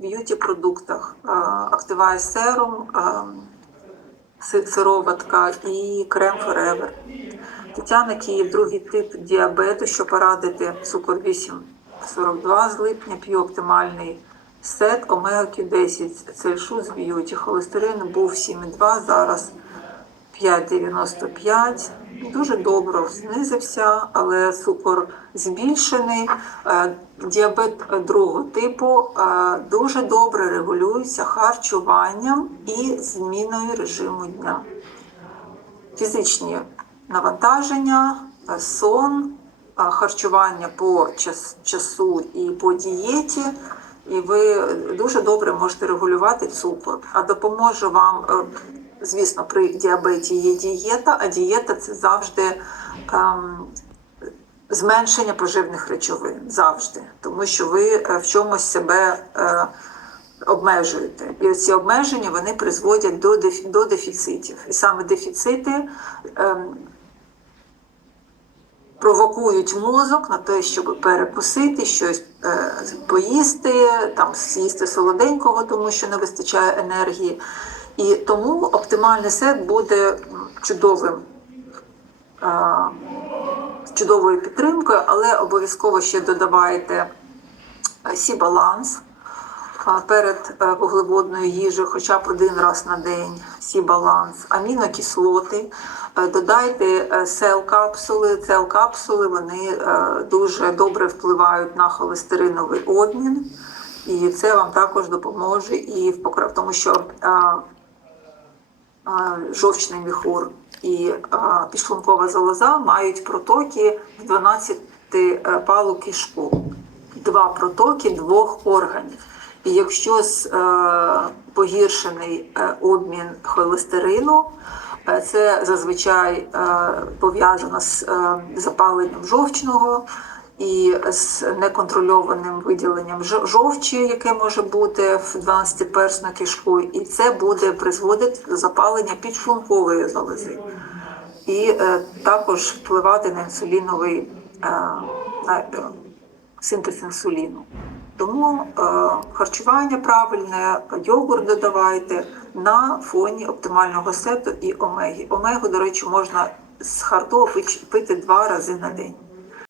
б'юті продуктах Activise Serum, е, сироватка і крем Forever. Тетяна Київ, другий тип діабету, що порадити цукор 8,42 з липня, п'ю оптимальний сет, омега Q10, цельшут з б'юті. Холестерин був 7,2, зараз 5,95. Дуже добре знизився, але цукор збільшений. Е, Діабет другого типу е, дуже добре регулюється харчуванням і зміною режиму дня. Фізичні навантаження, е, сон, харчування по часу і по дієті. І ви дуже добре можете регулювати цукор. А допоможе вам, звісно, при діабеті є дієта, а дієта це завжди ем, зменшення поживних речовин завжди, тому що ви е, в чомусь себе е, обмежуєте. І ці обмеження вони призводять до, до дефіцитів. І саме дефіцити ем, провокують мозок на те, щоб перекусити щось е, поїсти, там з'їсти солоденького, тому що не вистачає енергії. І тому оптимальний сет буде чудовим. е, чудовою підтримкою, але обов'язково ще додавайте е, сі-баланс перед е, вуглеводною їжею, хоча б один раз на день сі-баланс, амінокислоти. Е, Додайте сел-капсули. Сел-капсули вони дуже добре впливають на холестериновий обмін, і це вам також допоможе і в покра- тому що жовчний міхур і підшлункова залоза мають протоки в 12 е, палу кишку, два протоки двох органів. І якщо е, погіршений е, обмін холестерину, це зазвичай пов'язано з запаленням жовчного і з неконтрольованим виділенням жо- жовчі, яке може бути в 12-персну кишку, і це буде призводити до запалення підшлункової залози. І е, також впливати на інсуліновий е, на, е, синтез інсуліну. Тому е, харчування правильне, йогурт додавайте на фоні оптимального сету і омеги. Омегу, до речі, можна з харто пити два рази на день.